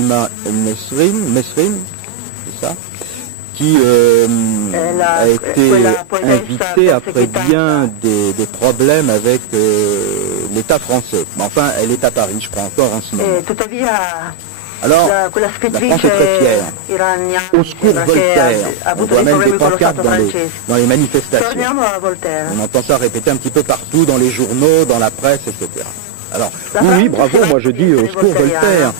Fatima Mesrin, c'est ça, qui a été invitée après bien des problèmes avec l'État français. Mais enfin, elle est à Paris, je crois, encore en ce moment. Alors, la France est très fière. Au secours Voltaire. On voit même des pancartes dans les manifestations. On entend ça répéter un petit peu partout, dans les journaux, dans la presse, etc. Alors, oui, bravo, moi je dis au secours Voltaire.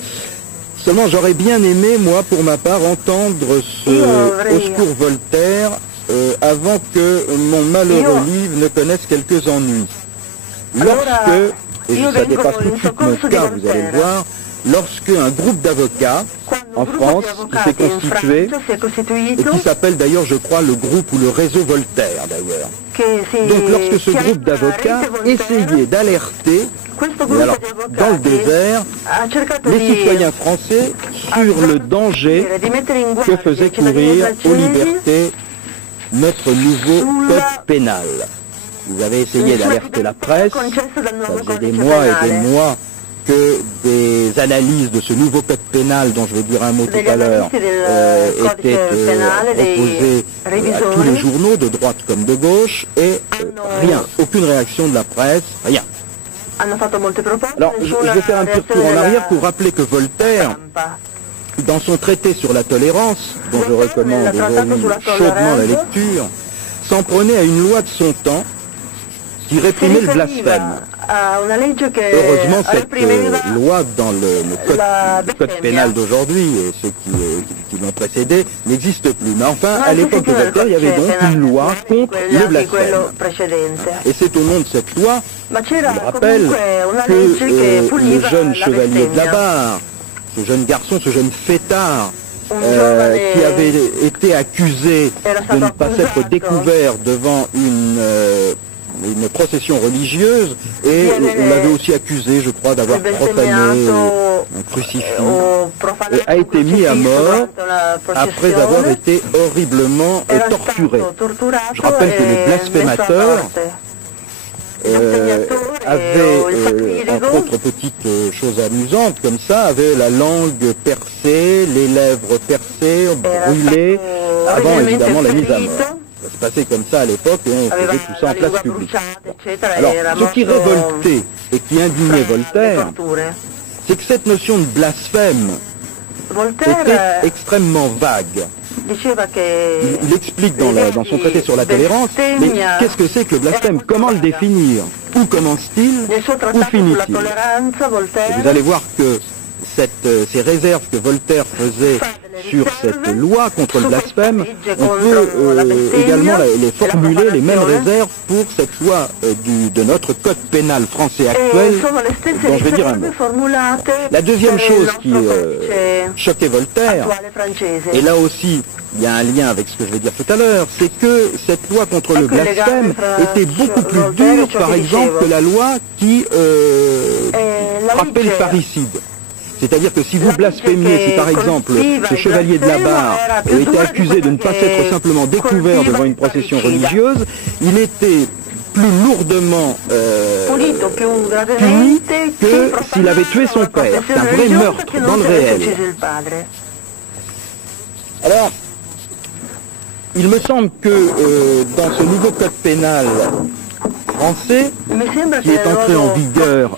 Seulement, j'aurais bien aimé, moi, pour ma part, entendre ce au secours Voltaire avant que mon malheureux livre ne connaisse quelques ennuis. Lorsque, et ça dépasse tout de suite mon cas, vous allez le voir, lorsque un groupe d'avocats en France qui s'est constitué, et qui s'appelle d'ailleurs, je crois, le groupe ou le réseau Voltaire d'ailleurs. Donc lorsque ce groupe d'avocats essayait d'alerter, alors, dans le désert, les citoyens français sur le danger que faisait courir aux libertés notre nouveau code pénal. Vous avez essayé d'alerter la presse, ça faisait des mois et des mois que des analyses de ce nouveau code pénal, dont je vais dire un mot tout à l'heure, étaient proposées à tous les journaux, de droite comme de gauche, et rien, aucune réaction de la presse, rien. Alors, je vais faire un petit retour en arrière pour rappeler que Voltaire, dans son traité sur la tolérance, dont je recommande aujourd'hui chaudement la lecture, s'en prenait à une loi de son temps qui réprimait le blasphème. Heureusement, cette loi dans le code pénal d'aujourd'hui et ceux qui l'ont précédé n'existe plus. Mais enfin, à l'époque de Voltaire, il y avait donc une loi contre le blasphème. Et c'est au nom de cette loi, je me rappelle, que le jeune chevalier de la Barre, ce jeune garçon, ce jeune fêtard, qui avait été accusé de ne pas s'être découvert devant une procession religieuse, et on l'avait aussi accusé, je crois, d'avoir profané un crucifix, et a été mis à mort après avoir été horriblement torturé. Je rappelle que les blasphémateurs avait, entre autres petites choses amusantes comme ça, avait la langue percée, les lèvres percées, brûlées, avant évidemment la mise à mort. Ça se passait comme ça à l'époque et on faisait tout ça en place publique. Alors, ce qui révoltait et qui indignait Voltaire, c'est que cette notion de blasphème était extrêmement vague. Il explique dans son traité sur la tolérance, mais qu'est-ce que c'est que le blasphème? Comment le définir? Où commence-t-il? Où finit-il? Vous allez voir que ces réserves que Voltaire faisait sur cette loi contre le blasphème, on peut également les formuler, les mêmes réserves pour cette loi de notre code pénal français actuel, dont je vais dire un mot. La deuxième chose qui choquait Voltaire, et là aussi il y a un lien avec ce que je vais dire tout à l'heure, c'est que cette loi contre le blasphème était beaucoup plus dure, par exemple, que la loi qui frappait les parricides. C'est-à-dire que si vous blasphémiez, si par exemple ce chevalier de la Barre était accusé de ne pas s'être simplement découvert devant une procession religieuse, il était plus lourdement puni que s'il avait tué son père. C'est un vrai meurtre dans le réel. Alors, il me semble que dans ce nouveau code pénal français, qui est entré en vigueur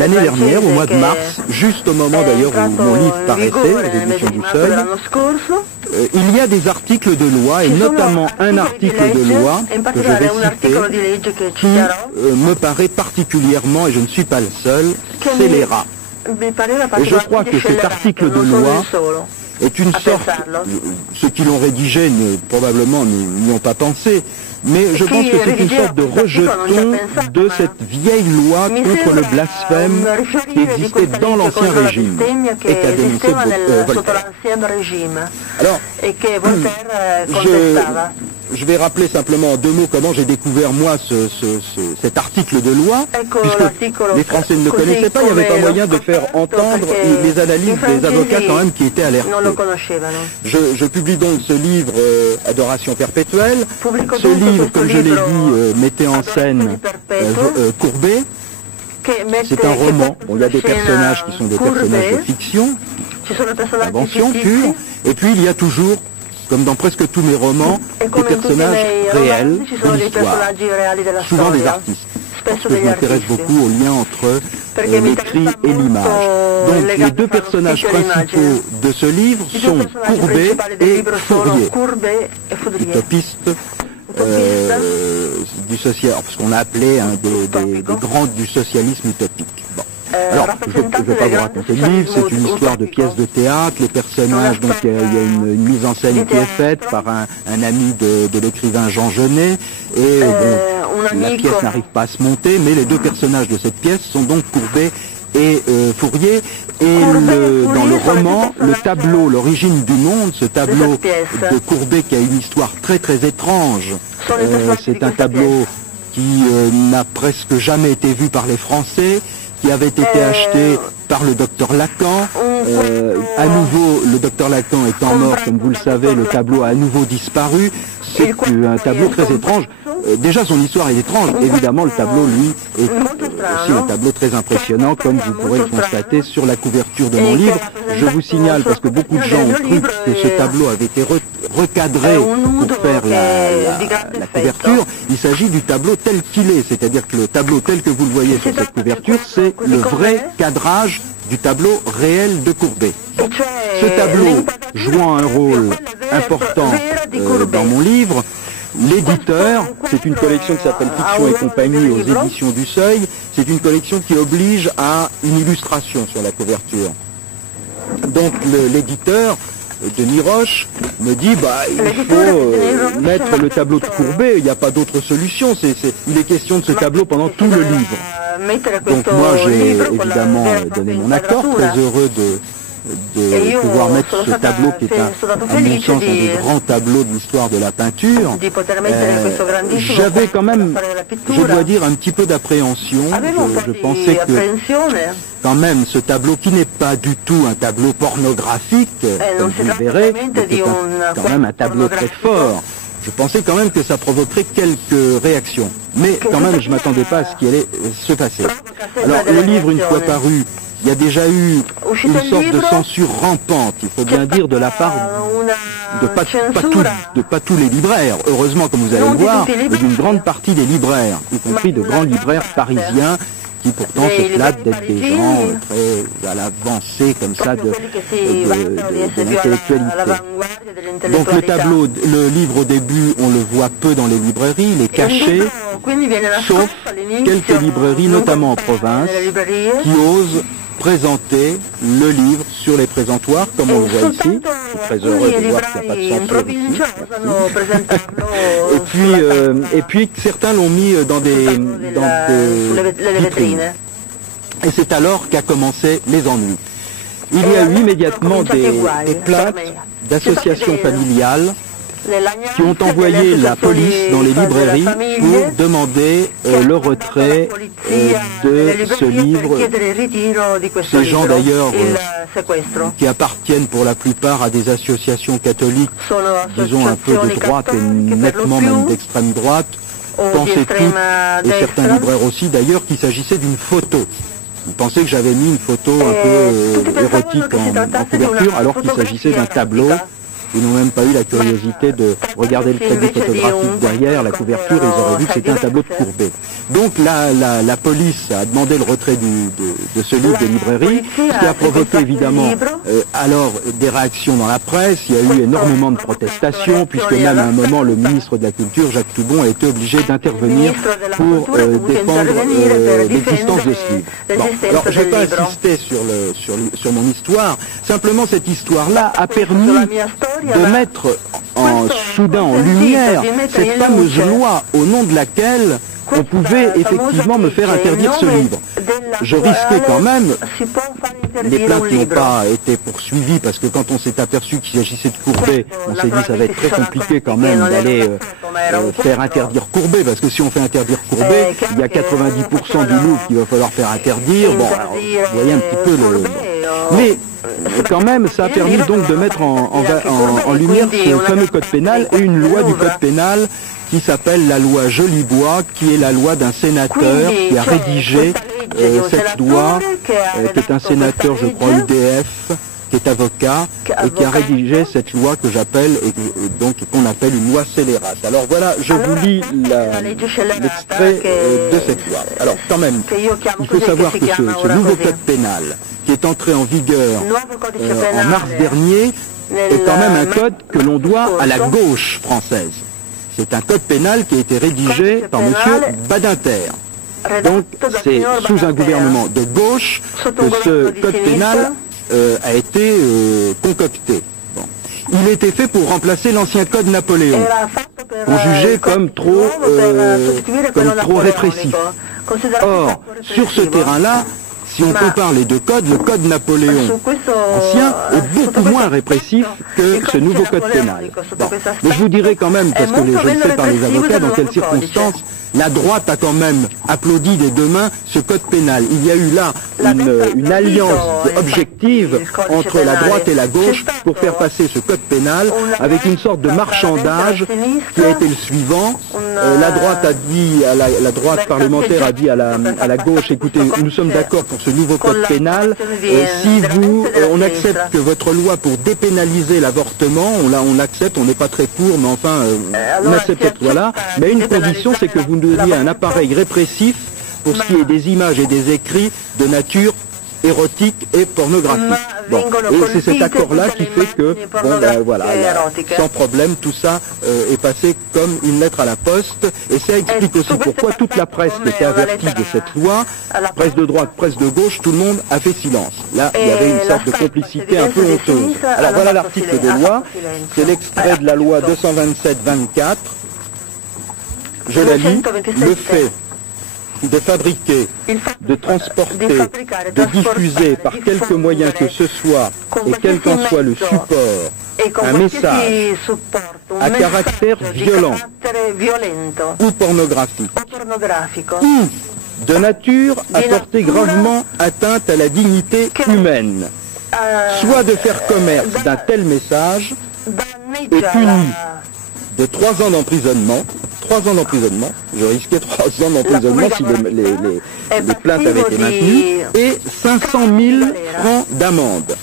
l'année dernière, au mois de mars, juste au moment d'ailleurs où mon livre paraissait, aux éditions du Seuil, il y a des articles de loi, et notamment un article de loi que je vais citer, qui me paraît particulièrement, et je ne suis pas le seul, scélérat. Et je crois que cet article de loi est une sorte, ceux qui l'ont rédigé probablement n'y ont pas pensé, mais je pense que c'est une sorte de rejeton de cette vieille loi contre le blasphème qui existait dans l'Ancien Régime et qu'a dénoncé Voltaire. Alors, je vais rappeler simplement en deux mots comment j'ai découvert moi cet article de loi, puisque les Français ne le connaissaient pas, il n'y avait pas moyen de faire entendre les analyses des avocats quand même qui étaient alertés. Je publie donc ce livre Adoration perpétuelle. Ce livre, comme je l'ai dit, mettait en scène Courbet. C'est un roman. Bon, il y a des personnages qui sont des personnages de fiction. invention pure. Et puis il y a toujours, comme dans presque tous mes romans, des personnages réels de l'histoire, souvent des artistes. Parce que je m'intéresse beaucoup au lien entre l'écrit et l'image. Donc les deux personnages principaux de ce livre sont Courbet et Fourier, utopistes du social, parce qu'on a appelé des grands du socialisme utopique. Bon. Alors, je ne vais pas vous raconter le livre, c'est une histoire de pièce de théâtre, les personnages, donc il y a une mise en scène qui est faite par un ami de l'écrivain Jean Genet, et bon, la pièce n'arrive pas à se monter, mais les deux personnages de cette pièce sont donc Courbet et Fourier, et dans le roman, le tableau, l'origine du monde, ce tableau de Courbet qui a une histoire très très étrange, c'est un tableau qui n'a presque jamais été vu par les Français, qui avait été acheté par le docteur Lacan. À nouveau, le docteur Lacan étant mort, comme vous le savez, le tableau a à nouveau disparu. C'est un tableau très étrange. Déjà, son histoire est étrange. Évidemment, le tableau, lui, est aussi un tableau très impressionnant, comme vous pourrez le constater sur la couverture de mon livre. Je vous signale, parce que beaucoup de gens ont cru que ce tableau avait été recadré pour faire la couverture. Il s'agit du tableau tel qu'il est, c'est-à-dire que le tableau tel que vous le voyez sur cette couverture, c'est le vrai cadrage du tableau réel de Courbet. Ce tableau jouant un rôle important dans mon livre, l'éditeur, c'est une collection qui s'appelle Fiction et compagnie aux éditions du Seuil, c'est une collection qui oblige à une illustration sur la couverture. Donc l'éditeur, Denis Roche, me dit il faut mettre le tableau de Courbet, il n'y a pas d'autre solution, il est question de ce tableau pendant tout le livre. Donc moi j'ai évidemment donné mon accord, très heureux de pouvoir mettre ce tableau qui est à mon sens un des grands tableaux de l'histoire de la peinture. J'avais quand même, je dois dire, un petit peu d'appréhension. Je pensais que quand même ce tableau, qui n'est pas du tout un tableau pornographique, comme vous le verrez, était quand même un tableau très fort. Je pensais quand même que ça provoquerait quelques réactions. Mais quand même, je ne m'attendais pas à ce qui allait se passer. Alors, le livre, une fois paru, il y a déjà eu une sorte de censure rampante, il faut bien dire, de la part de pas tous les libraires, heureusement comme vous allez le voir, mais d'une grande partie des libraires, y compris de grands libraires parisiens, qui pourtant se flattent d'être des gens très à l'avancée comme ça de l'intellectualité. Donc le tableau, le livre au début, on le voit peu dans les librairies, il est caché, sauf quelques librairies, notamment en province, qui osent présenter le livre sur les présentoirs, comme on le voit ici. Je suis très heureux de voir qu'il n'y a pas de censure ici. Et puis certains l'ont mis dans des vitrines. Et c'est alors qu'a commencé les ennuis. Il y a eu immédiatement des plaintes d'associations familiales qui ont envoyé la police dans les librairies pour demander le retrait de ce livre. Ces gens d'ailleurs qui appartiennent pour la plupart à des associations catholiques, disons un peu de droite et nettement même d'extrême droite, pensaient tous, et certains libraires aussi d'ailleurs, qu'il s'agissait d'une photo. Ils pensaient que j'avais mis une photo un peu érotique en couverture alors qu'il s'agissait d'un tableau. Ils n'ont même pas eu la curiosité de regarder le crédit photographique derrière la couverture, et ils auraient vu que c'était un tableau de Courbet. Donc la police a demandé le retrait de ce livre des librairies, ce qui a provoqué évidemment alors des réactions dans la presse. Il y a eu énormément de protestations, puisque même à un moment le ministre de la Culture, Jacques Toubon, a été obligé d'intervenir pour défendre l'existence de ce livre. Bon, alors je ne vais pas insister sur mon histoire, simplement cette histoire-là a permis de mettre soudain en lumière cette fameuse loi au nom de laquelle on pouvait effectivement me faire interdire ce livre. Je risquais quand même, les plaintes n'ont pas été poursuivies parce que quand on s'est aperçu qu'il s'agissait de Courbet, on s'est dit ça va être très compliqué quand même d'aller faire interdire Courbet, parce que si on fait interdire Courbet, il y a 90% du Louvre qu'il va falloir faire interdire. Bon, alors, vous voyez un petit peu le... Mais quand même, ça a permis donc de mettre en lumière ce fameux code pénal et une loi du code pénal qui s'appelle la loi Jolibois, qui est la loi d'un sénateur qui a rédigé cette loi, qui est un sénateur, je crois, UDF, qui est avocat et qui a rédigé cette loi que j'appelle et donc qu'on appelle une loi scélérate. Alors voilà, je vous lis l'extrait de cette loi. Alors quand même, il faut savoir que ce nouveau code pénal qui est entré en vigueur en mars dernier est quand même un code que l'on doit à la gauche française. C'est un code pénal qui a été rédigé par M. Badinter. Donc c'est sous un gouvernement de gauche que ce code pénal a été concocté. Bon. Il était fait pour remplacer l'ancien code Napoléon, qu'on jugeait comme trop répressif. Or, sur ce terrain-là, si on compare les deux codes, le code Napoléon ancien est beaucoup moins répressif que ce nouveau code pénal. Bon. Mais je vous dirai quand même, parce que je le sais par les avocats, dans quelles circonstances la droite a quand même applaudi des deux mains ce code pénal. Il y a eu là une alliance objective entre la droite et la gauche pour faire passer ce code pénal avec une sorte de marchandage qui a été le suivant. La droite a dit, la droite parlementaire a dit à la gauche, écoutez, nous sommes d'accord pour ce nouveau code pénal. Si on accepte que votre loi pour dépénaliser l'avortement, on accepte, on n'est pas très pour, mais enfin, on accepte cette loi-là. Mais une condition, c'est que vous nous donniez un appareil répressif pour ce qui est des images et des écrits de nature érotique et pornographique. Bon, et c'est cet accord-là qui fait que, bon ben voilà, sans problème, tout ça est passé comme une lettre à la poste, et ça explique aussi pourquoi toute la presse était avertie de cette loi, presse de droite, presse de gauche, tout le monde a fait silence. Là, il y avait une sorte de complicité un peu honteuse. Alors voilà l'article de loi, c'est l'extrait de la loi 227-24, je la lis, le fait de fabriquer, de transporter, de diffuser par quelque moyen que ce soit, et quel qu'en soit le support, un message à caractère violent ou pornographique, ou de nature à porter gravement atteinte à la dignité humaine, soit de faire commerce d'un tel message, est puni de 3 ans d'emprisonnement. 3 ans d'emprisonnement, je risquais 3 ans d'emprisonnement si les plaintes avaient été maintenues, et 500 000 francs d'amende.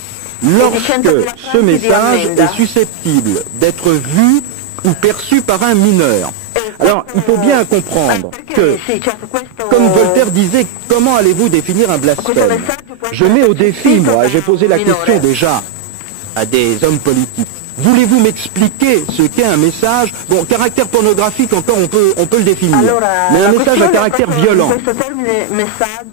Lorsque ce message est susceptible d'être vu ou perçu par un mineur. Alors, il faut bien comprendre que, comme Voltaire disait, comment allez-vous définir un blasphème? Je mets au défi, moi, j'ai posé la question déjà à des hommes politiques. Voulez-vous m'expliquer ce qu'est un message? Bon, caractère pornographique, encore on peut le définir. Mais un message à caractère violent.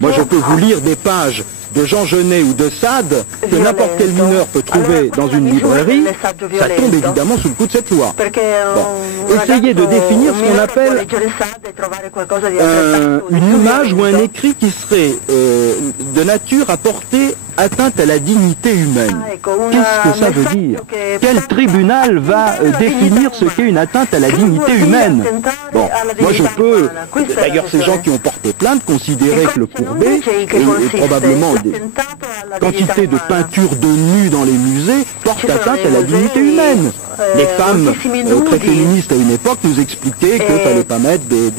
Moi, je peux vous lire des pages de Jean Genet ou de Sade que n'importe quel mineur peut trouver dans une librairie. Ça tombe évidemment sous le coup de cette loi. Bon. Essayez de définir ce qu'on appelle une image ou un écrit qui serait de nature à porter atteinte à la dignité humaine. Qu'est-ce que ça veut dire? Quel tribunal va définir ce qu'est une atteinte à la dignité humaine? Bon, moi je peux, d'ailleurs ces gens qui ont porté plainte considéraient que le Courbet, et probablement des quantités de peintures de nus dans les musées, portent atteinte à la dignité humaine. Les femmes très féministes à une époque nous expliquaient qu'il ne fallait pas mettre des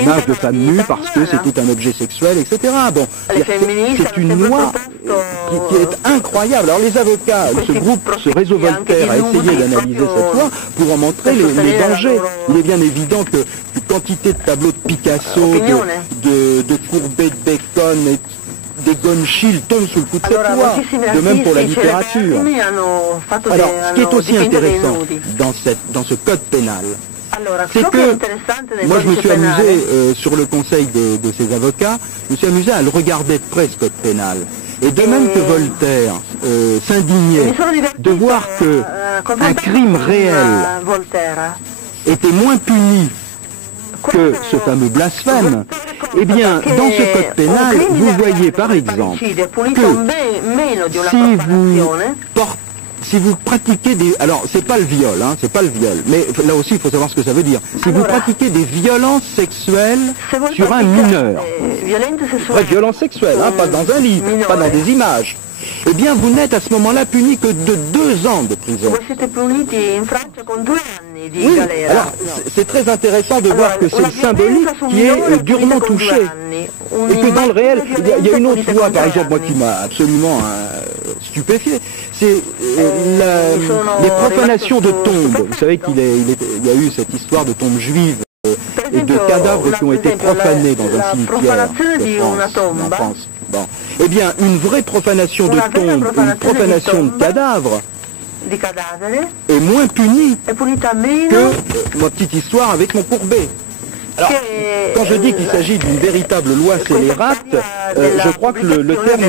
images de femmes nues parce que c'était un objet sexuel, etc. Bon, c'est une loi qui est incroyable. Alors les avocats, ce groupe, ce réseau Voltaire a essayé d'analyser cette loi pour en montrer les dangers. Il est bien évident que une quantité de tableaux de Picasso, de Courbet, de Bacon et des Gonchil tombent sous le coup de cette loi, de même pour la littérature. Alors, ce qui est aussi intéressant dans ce code pénal, c'est que moi je me suis amusé sur le conseil de ces avocats, je me suis amusé à le regarder de près ce code pénal. Et de même que Voltaire s'indignait de voir qu'un crime réel était moins puni que ce fameux blasphème, eh bien, dans ce code pénal, vous voyez par exemple que si vous pratiquez des... Alors, c'est pas le viol, hein, c'est pas le viol, mais là aussi, il faut savoir ce que ça veut dire. Si vous pratiquez des violences sexuelles sur un mineur, violences sexuelles, hein, pas dans un livre, pas dans des images, eh bien, vous n'êtes à ce moment-là puni que de 2 ans de prison. Oui, alors, c'est très intéressant de voir que c'est le symbolique qui est durement touché. Et que dans le réel, il y a une autre loi, par exemple, moi qui m'a absolument stupéfié, c'est les profanations de tombes. Vous savez qu'il y a eu cette histoire de tombes juives et de cadavres qui ont été profanés dans un cimetière en France. Bon. Eh bien, une vraie profanation de tombes, une profanation de cadavres est moins punie que ma petite histoire avec mon courbet. Alors, quand je dis qu'il s'agit d'une véritable loi scélérate, je crois que le terme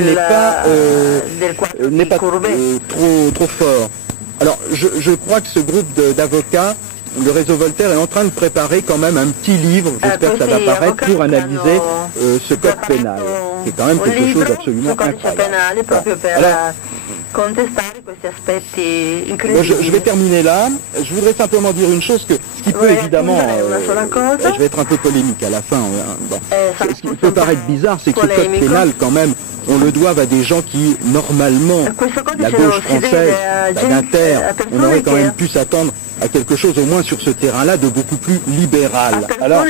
n'est pas trop fort. Alors, je crois que ce groupe d'avocats, le réseau Voltaire, est en train de préparer quand même un petit livre, j'espère que ça va paraître, pour analyser ce code pénal, qui est quand même quelque chose d'absolument incroyable. Je vais terminer là. Je voudrais simplement dire une chose, que ce qui peut évidemment, je vais être un peu polémique à la fin, bon, ce qui peut paraître bizarre, c'est que ce code pénal, quand même, on le doit à des gens qui, normalement, la gauche française, d'Inter, on aurait quand même pu s'attendre à quelque chose, au moins sur ce terrain-là, de beaucoup plus libéral. Alors,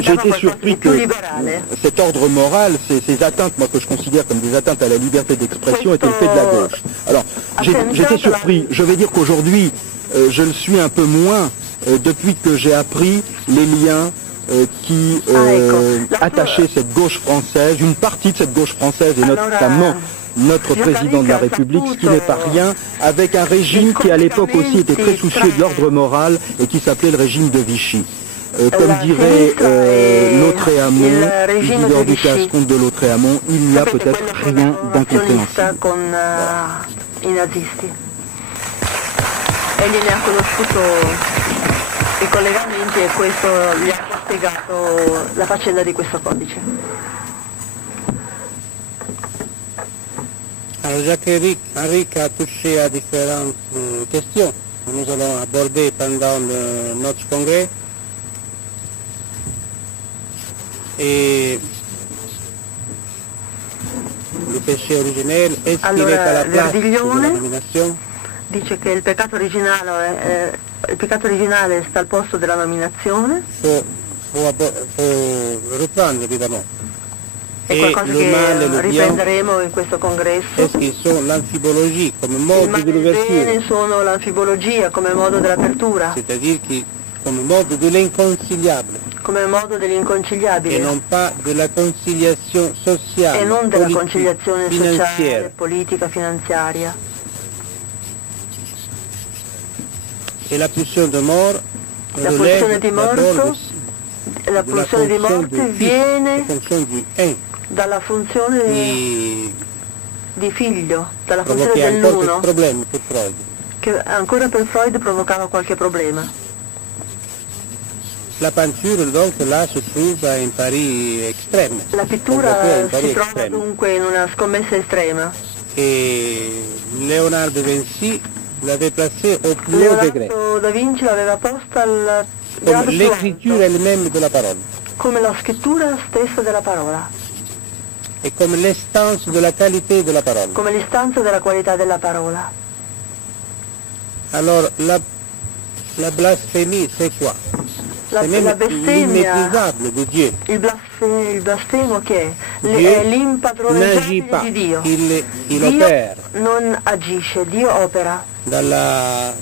j'ai été surpris que cet ordre moral, ces atteintes, moi que je considère comme des atteintes à la liberté d'expression, étaient le fait de la gauche. Alors, j'étais surpris. Je vais dire qu'aujourd'hui, je le suis un peu moins, depuis que j'ai appris les liens qui attachaient cette gauche française, une partie de cette gauche française, et notamment notre président de la République, ce qui n'est pas rien, avec un régime qui à l'époque aussi était très soucieux de l'ordre moral et qui s'appelait le régime de Vichy. Comme dirait Lautréamont, leader du casse-compte de Lautréamont, il n'y a peut-être rien d'incompréhensible. Egli ne ha conosciuto i collegamenti e questo gli ha spiegato la faccenda di questo codice. Alors Jacques-Henrique a touché à différentes questions que nous allons aborder pendant notre congrès. Et le péché originel, est-ce qu'il est à la place de la nomination? Dice che il peccato originale sta al posto della nominazione. Faut reprendre évidemment. È qualcosa che riprenderemo in questo congresso. Est-ce qu'ils sont l'amphibologie comme mode de l'ouverture? Sono l'anfibologia come modo dell'apertura. C'est-à-dire come mode de l'inconciliable. Come modo dell'inconciliabile. E non pas de la conciliation sociale. E non della conciliazione sociale, politica, finanziaria. E la pulsione di morte viene dalla funzione di figlio, dalla funzione del nuno, che ancora per Freud provocava qualche problema. La peinture donc là si trova in pari estreme. La pittura si trova dunque in una scommessa estrema. E Leonardo da Vinci l'aveva placé au plus haut degré. Leonardo da Vinci l'aveva posta al comme l'écriture elle-même de la parole. Come la scrittura stessa della parola. E come l'instance de la qualité de la parole. Come l'istanza della qualità della parola. Alors la blasphémie c'est quoi? La bestemmia, di Dio. Il blasfemo che è? È l'impadroneggiabile di Dio. Il opère. Non agisce, Dio opera. La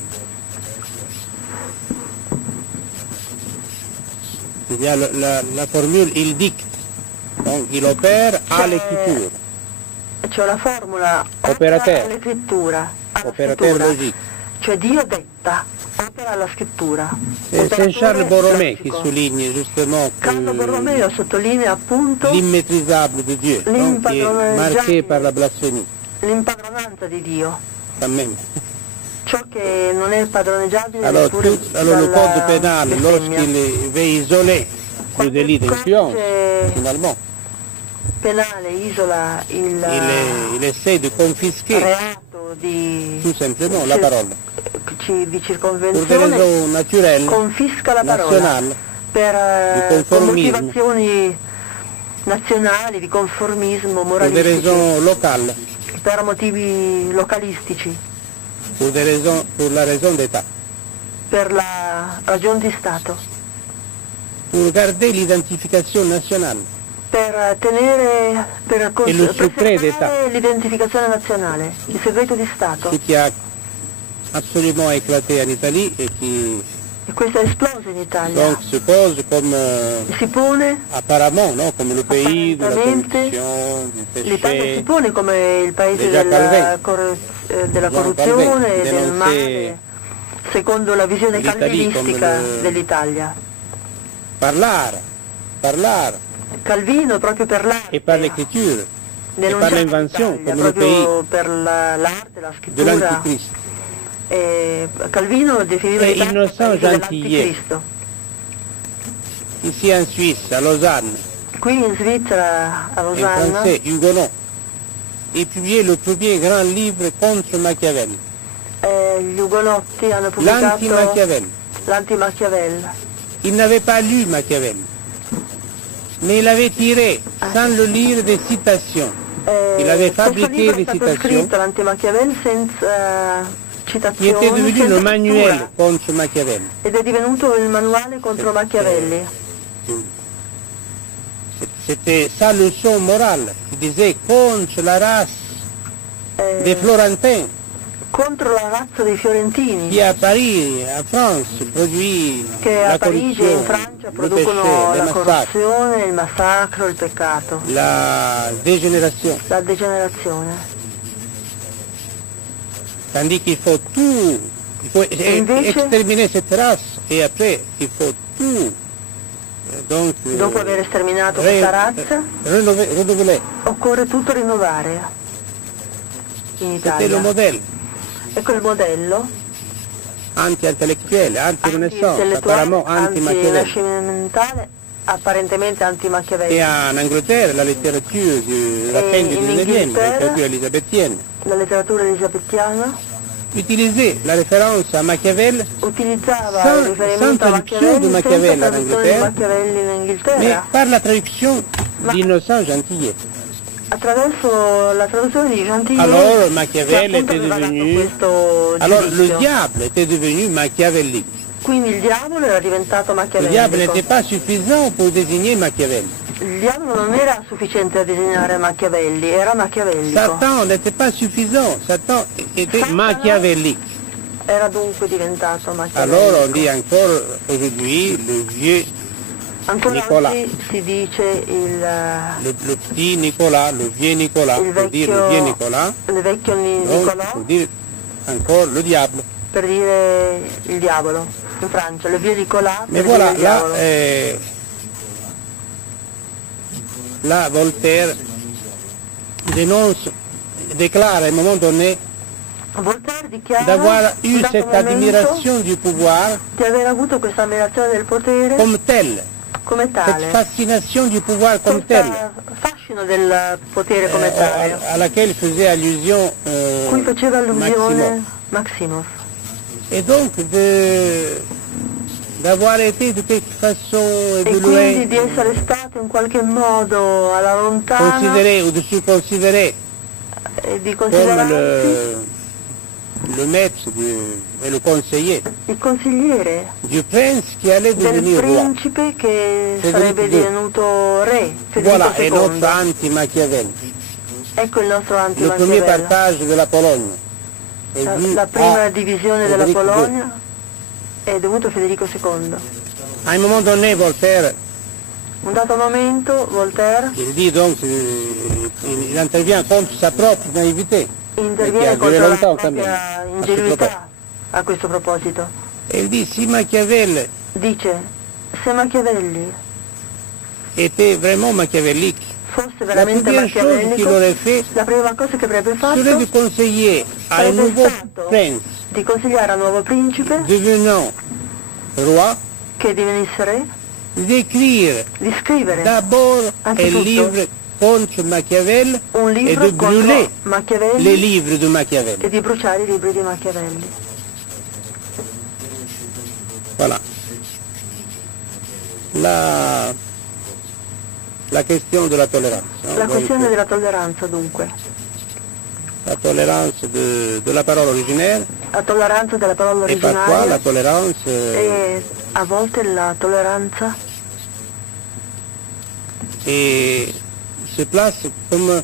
formule il dicte, donc il opère à l'écriture. Cioè la formula operateur, all'escrittura, operateur logique. Cioè Dio detta, opera alla scrittura. C'est Charles Borromée qui souligne justement Carlo Borromeo sottolinea appunto l'immaîtrisable di Dio, donc qui est marqué par la blasphémie. L'impadronanza di Dio. Quand même. Ciò che non è padroneggiabile alors le code pénal, lorsqu'il veut isoler le délit d'influence, finalement, penale isola il essaie de confisquer reato di tout simplement la parole. Di circonvenzione, pour des raisons naturelles, confisca la parola per motivazioni nazionali, di conformismo, moralistico, pour des raisons locales, per motivi localistici, pour la raison d'État, per la ragione di Stato, pour garder l'identification nazionale, per preservare l'identificazione nazionale, il segreto di Stato. Ce qui a absolument éclaté en Italie et qui e questo è esploso in Italia. Donc se pose comme si pone apparemment, no? Come le pays de la corruption, du péché. L'Italia si pone come il paese della corruzione e del male, secondo la visione calvinistica dell'Italia. Parlare. Calvino proprio per l'arte. E per l'écriture. E per l'invention, come le pays per l'arte, la scrittura. De l'Anticristo. Calvino definiva innocent gentillet. Ici in Suisse, a Lausanne. Qui in Svizzera, a Losanna. Un français, Huguenot, a publié le premier grand livre contre Machiavel. Gli Ugonotti hanno pubblicato l'Anti-Machiavel. Il n'avait pas lu Machiavel, mais il avait tiré, sans le lire, des citations. Il avait fabriqué des citations. L'Anti-Machiavel senza qui était devenu le manuel contre Machiavelli. Ed è divenuto il manuale contro Machiavelli. C'était sa leçon morale, qui disait contre la race des Florentins. Contro la razza dei fiorentini. Qui à Paris, a France, produit che la a Parigi e in Francia producono la corruzione, il massacro, il peccato. La degenerazione. La degenerazione. Tandis qu'il faut tout, il faut exterminer cette race et après il faut tout. Donc, dopo aver esterminato questa razza, renouveler. Occorre tutto rinnovare in Italia. C'était le modèle. Ecco il modello. Anti-intellettuale, anti-renaissance, apparemment anti-rinascimentale, apparentemente anti-Machiavelli. E in Inghilterra la letteratura della fin du 19e, la letteratura elisabettiana. La letteratura elisabettiana utilisait la référence à Machiavel utilizzava il riferimento a Machiavelli Machiavel senza traduzione di Machiavelli in Inghilterra, mais par la traduction d'Innocent Gentillet. Attraverso la traduzione di Gentillet. Alors Machiavel était devenu, alors le diable était devenu machiavélique. Quindi il diavolo era diventato machiavellico. Il diable n'était pas suffisant pour désigner Machiavel. Il diavolo non era sufficiente a disegnare Machiavelli, era machiavellico. Satan n'était pas suffisant, Satan était machiavélique. Era dunque diventato machiavellico. Alors on dit encore aujourd'hui le vieux Nicolas. Oggi si dice le petit Nicolas, le vieux Nicolas, il vecchio, le vieux Nicolas. Il vecchio Nicolò. Pour dire encore le diable. Per dire il diavolo. In Francia, le vieux Nicolas. Mais voilà, là, Voltaire déclare à un moment donné d'avoir eu cette admiration du pouvoir di aver avuto questa ammirazione del potere comme tel, cette fascination du pouvoir comme tel, fascino del potere come tale, à laquelle faisait allusion cui faceva allusione Maximov. Et donc d'avoir été de quelque façon de loin quindi di essere stato in qualche modo alla lontana considéré ou de se considérer comme le maître et le conseiller il consigliere du prince qui allait devenir roi, del principe che sarebbe divenuto re. Voilà, è nostro anti-Machiavelli. Ecco il nostro anti-Machiavelli. Le premier partage della Polonia. La prima divisione della Polonia è dovuto a Federico II. A un moment donné, Voltaire, un dato momento, Voltaire, il dit donc, il intervient contre sa propre naïveté. Interviene contro la propria ingenuità a questo proposito. E il dit, si Machiavel dice, se Machiavelli était vraiment machiavélique, fosse veramente machiavellico, la prima cosa che avrebbe fatto sarebbe di consigliare al nuovo prince, di consigliare al nuovo principe, devenant roi, che divenisse re, di scrivere d'abord un livre contre Machiavel e di brûler les livres de Machiavel. E di bruciare i libri di Machiavelli. Voilà. La question de la tolérance. La questione della tolleranza, dunque. La tolérance de la parole originaire. La tolleranza della parola originaria. E parfois la tolérance. E a volte la tolleranza et se place comme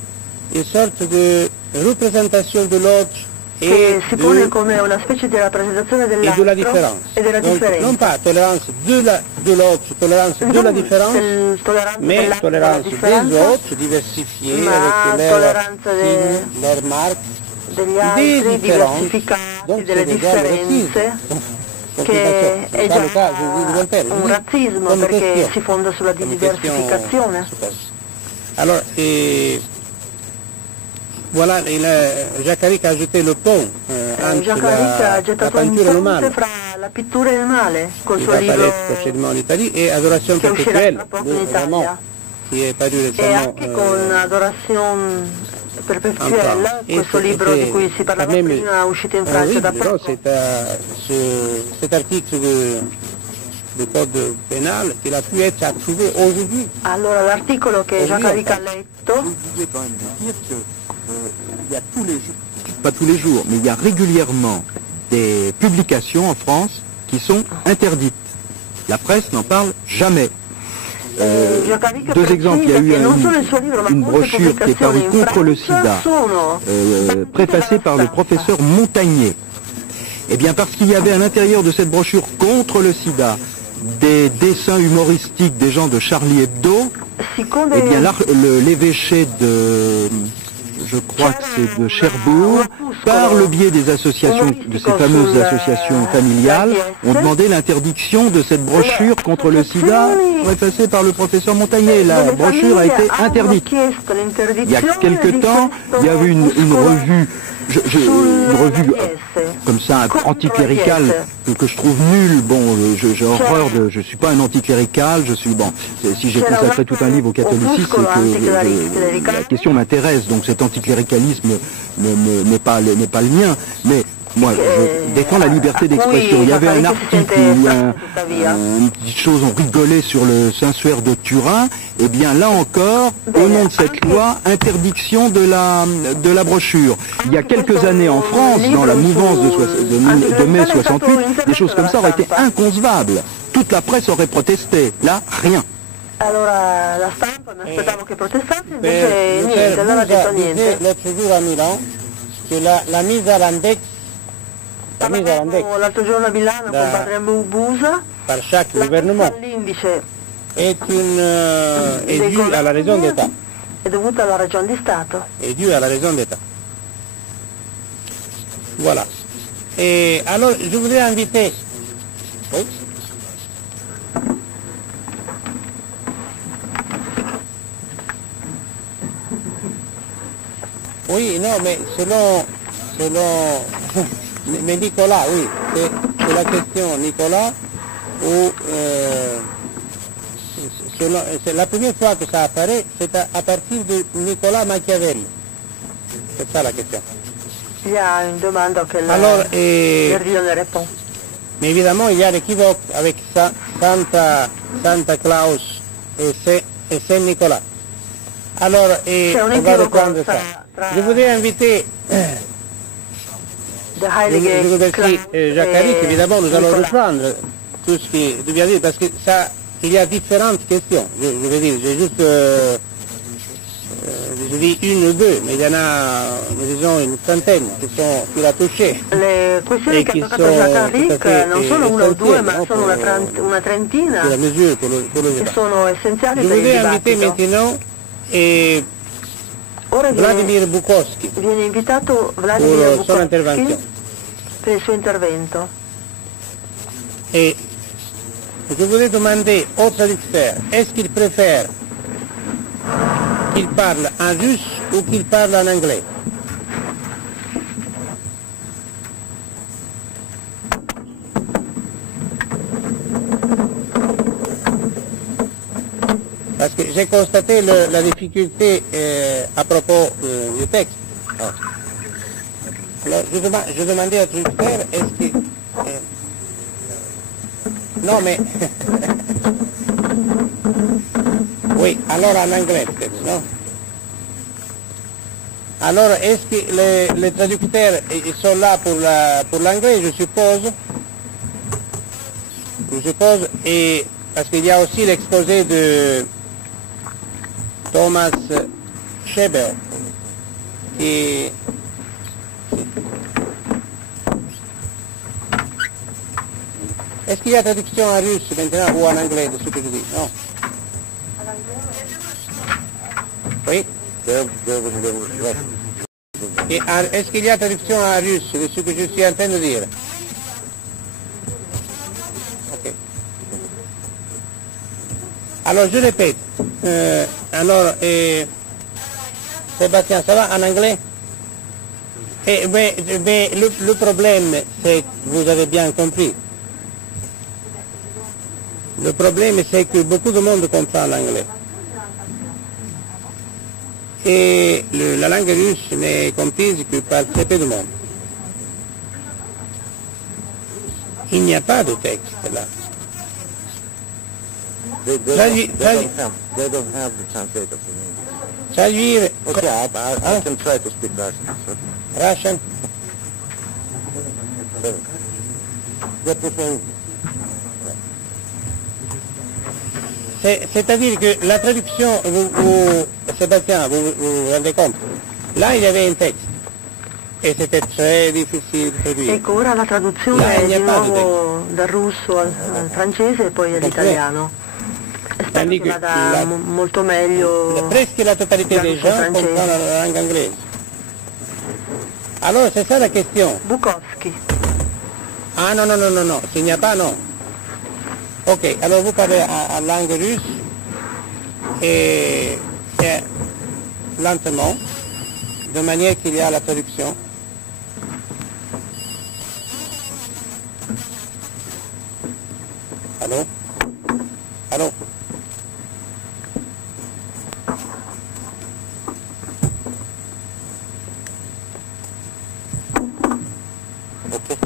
une sorte de représentation de l'autre che si pone come una specie di rappresentazione dell'altro e della differenza. Non pas tolérance de l'autre, tolérance de la différence, mais tolérance des autres, diversifiée avec leurs marques, degli altri diversificati, delle differenze, che è già un razzismo perché si fonda sulla diversificazione. Allora, voilà, Jacques ha ajouté le pont entre la peinture normale, fra la pittura e il male, col suo libro en Italie, et Adoration perpétuelle, qui est paru e récemment. anche con Adoration perpétuelle, questo libro di cui si parlava prima, uscito in Francia da poco. Cet article du code pénal qu'il a pu être trouvé aujourd'hui. Allora, l'articolo che Jacques ha letto, il y a pas tous les jours, mais il y a régulièrement des publications en France qui sont interdites. La presse n'en parle jamais. Deux exemples, il y a eu une brochure qui est parue contre le sida, préfacée par le professeur Montagnier. Eh bien parce qu'il y avait à l'intérieur de cette brochure contre le sida des dessins humoristiques des gens de Charlie Hebdo, eh bien l'évêché de... je crois que c'est de Cherbourg, par le biais des associations, de ces fameuses associations familiales, ont demandé l'interdiction de cette brochure contre le sida, préfacée par le professeur Montagnier. La brochure a été interdite. Il y a quelque temps, il y avait une revue, une revue comme ça, anticléricale, que je trouve nulle. Bon, j'ai horreur de... Je suis pas un anticlérical, je suis... Bon, si j'ai consacré tout un livre au catholicisme, c'est que la question m'intéresse, donc cet anticléricalisme n'est pas le mien, mais moi, je défends la liberté d'expression. Il y avait un article, une petite chose, on rigolait sur le Saint-Suaire de Turin. Eh bien, là encore, au nom de cette loi, interdiction de la brochure. Il y a quelques années en France, dans la mouvance de mai 68, des choses comme ça auraient été inconcevables. Toute la presse aurait protesté. Là, rien. Allora la stampa mi aspettavo che protestasse, invece niente, non ha detto niente. L'altro giorno a Milano che la mise all'index, l'altro giorno a Milano con padre Busa, par chaque gouvernement l'indice est dû à la raison d'État. È dovuta alla ragione di Stato. Est dû à la raison d'État. Voilà. Et alors, je voudrais inviter... Oui. Oui, non, mais selon mais Nicolas, oui, c'est la question, Nicolas, où c'est la première fois que ça apparaît, c'est à partir de Nicolas Machiavelli. C'est ça la question. Il y a une demande auquel Vergil ne répond. Mais évidemment, il y a l'équivoque avec Santa Claus et Saint-Nicolas. Alors, on va reprendre ça. Je voudrais inviter, je remercie Jacques Aric, évidemment, nous allons reprendre tout ce qui devient dit, parce que ça, il y a différentes questions. Je veux dire, j'ai juste, je dis une ou deux, mais il y en a, disons, une centaine qui l'ha touché. Le questioni che ha toccato Jacques Aric non sono una o due, ma sono una trentina, che sono essenziali per il dibattito. Je voudrais inviter maintenant Vladimir Bukovsky viene invitato Vladimir Bukovsky per il suo intervento. Et je voudrais demander au traducteur, est-ce qu'il préfère qu'il parle en russe ou qu'il parle en anglais? Parce que j'ai constaté la difficulté à propos du texte. Alors, je demandais à traducteur, est-ce que... non, mais... oui, alors en anglais peut-être, non? Alors, est-ce que les traducteurs ils sont là pour l'anglais, je suppose? Et parce qu'il y a aussi l'exposé Thomas Scheber, qui... Est-ce qu'il y a traduction en russe maintenant ou en anglais de ce que je dis? Non. Oui. Et est-ce qu'il y a traduction en russe de ce que je suis en train de dire? Ok. Alors je répète. Sébastien, ça va en anglais? Mais le problème, c'est que vous avez bien compris. Le problème, c'est que beaucoup de monde comprend l'anglais. Et la langue russe n'est comprise que par très peu de monde. Il n'y a pas de texte là. They don't have the translator for me. Traduire. Okay, I can try to speak Russian. Russian. C'est-à-dire que la traduction, Sébastien, vous vous rendez compte? Là, il y avait un texte. E c'était très difficile di traduire. Ecco, ora la traduzione è di nuovo dal russo al francese e poi all'italiano. Spero che vada molto meglio. Presque la totalité des gens comprennent la langue anglaise. Alors, c'est ça la question. Bukowski. Ah non, s'il n'y a pas, non. Ok, alors vous parlez en langue russe et lentement, de manière qu'il y a la traduction. Allô? Allô? Ok.